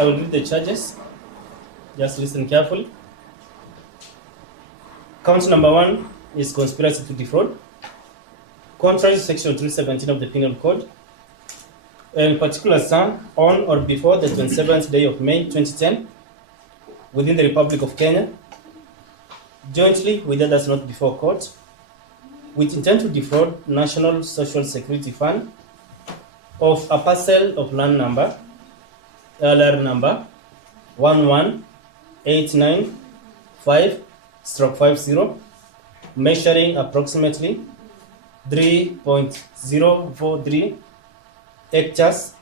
I will read the charges. Just listen carefully. Count number 1 is conspiracy to defraud. Contrary to section 317 of the Penal Code, in particular, on or before the 27th day of May 2010, within the Republic of Kenya, jointly with others not before court, which intend to defraud National Social Security Fund of a parcel of land number, LR number 11895/50, measuring approximately 3.043 hectares,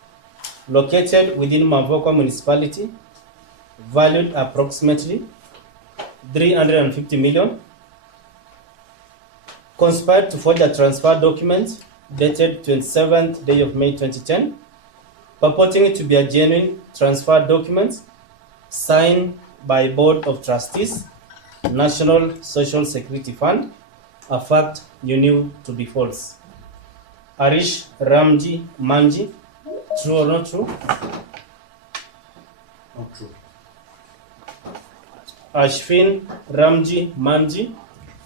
located within Mavoko municipality, valued approximately 350 million, conspired to forge a transfer document dated 27th day of May 2010, purporting it to be a genuine transfer document signed by Board of Trustees, National Social Security Fund, a fact you knew to be false. Arish Ramji Manji, true or not true? Not true. Ashfin Ramji Manji,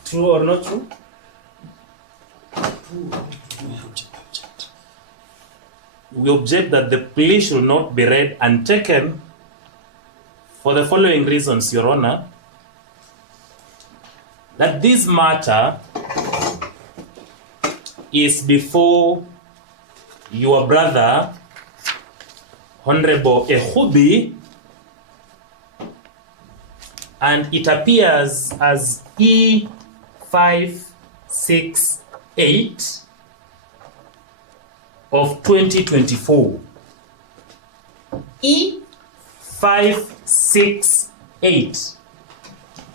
true or not true? We object that the plea should not be read and taken for the following reasons, Your Honor. That this matter is before your brother, Honorable Ehubi, and it appears as E568 of 2024. E568.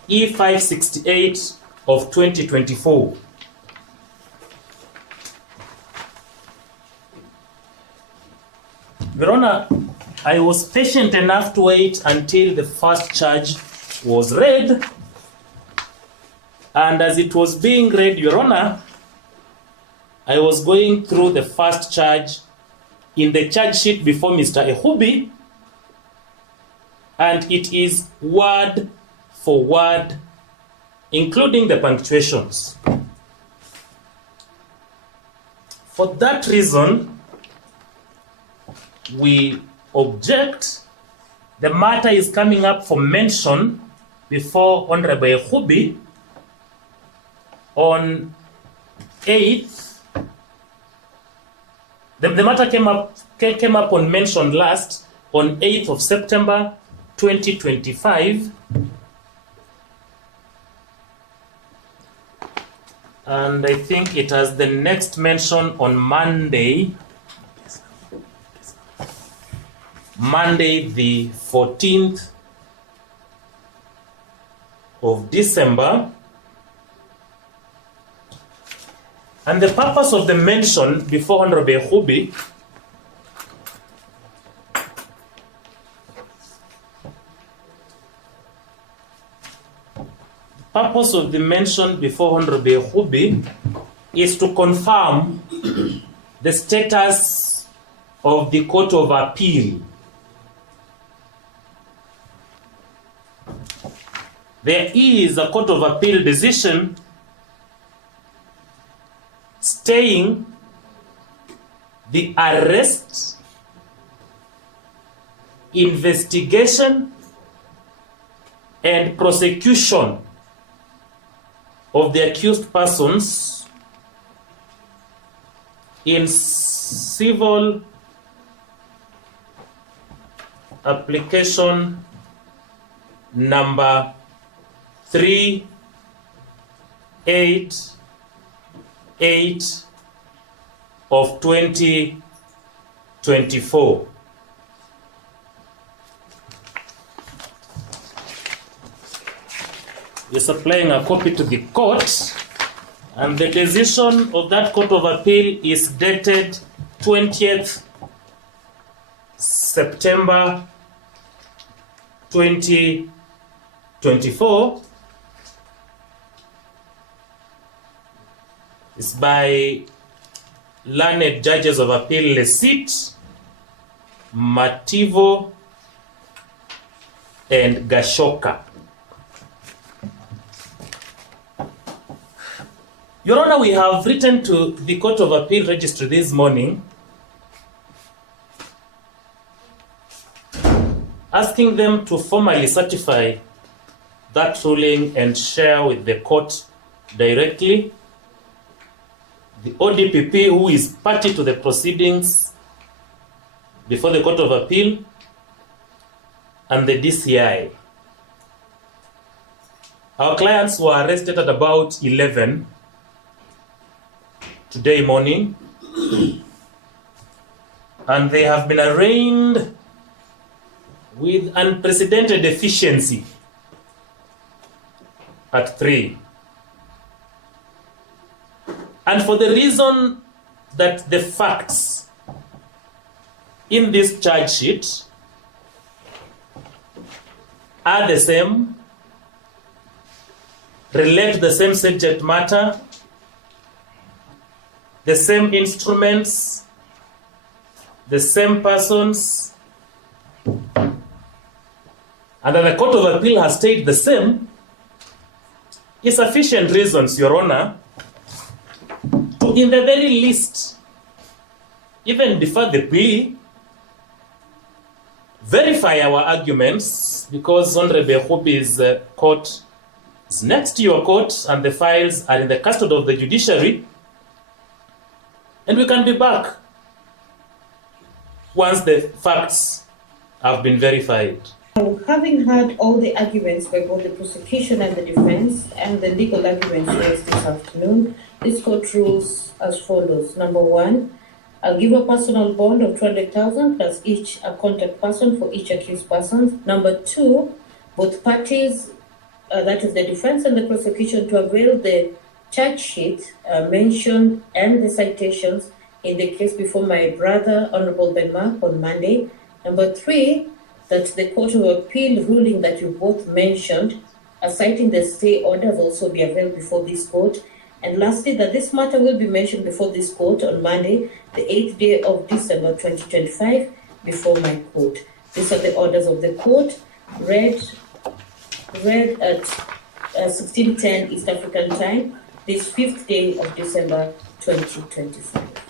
E568 of 2024. Your Honor, I was patient enough to wait until the first charge was read, and as it was being read, Your Honor, I was going through the first charge in the charge sheet before Mr. Ehubi, and it is word for word, including the punctuations. For that reason, we object. The matter is coming up for mention before Honorable Ehubi on 8th. The matter came up on mention last on 8th of September 2025. And I think it has the next mention on Monday the 14th of December. And the purpose of the mention before Honorable Ehubi is to confirm the status of the Court of Appeal. There is a Court of Appeal decision staying the arrest, investigation, and prosecution of the accused persons in civil application number 388 of 2024. We're supplying a copy to the court, and the decision of that Court of Appeal is dated 20th September 2024. It's by learned judges of appeal Lesit, Mativo, and Gashoka. Your Honor, we have written to the Court of Appeal Registry this morning asking them to formally certify that ruling and share with the court directly the ODPP, who is party to the proceedings before the Court of Appeal, and the DCI. Our clients were arrested at about 11 today morning, and they have been arraigned with unprecedented efficiency at 3. And for the reason that the facts in this charge sheet are the same, relate the same subject matter, the same instruments, the same persons, and that the Court of Appeal has stayed the same, is sufficient reasons, Your Honor, to, in the very least, even defer the plea, verify our arguments, because Honorable Hobi's court is next to your court and the files are in the custody of the judiciary, and we can be back once the facts have been verified. Having heard all the arguments by both the prosecution and the defense and the legal arguments raised this afternoon, this court rules as follows. Number 1, I'll give a personal bond of 200,000 plus each a contact person for each accused person. Number 2, both parties, that is the defense and the prosecution, to avail the charge sheet mentioned and the citations in the case before my brother, Honorable Ben Mark, on Monday. Number 3, that the Court of Appeal ruling that you both mentioned, citing the stay order, will also be availed before this court. And lastly, that this matter will be mentioned before this court on Monday, the 8th day of December 2025, before my court. These are the orders of the court, read at 16:10 East African time, this 5th day of December 2025.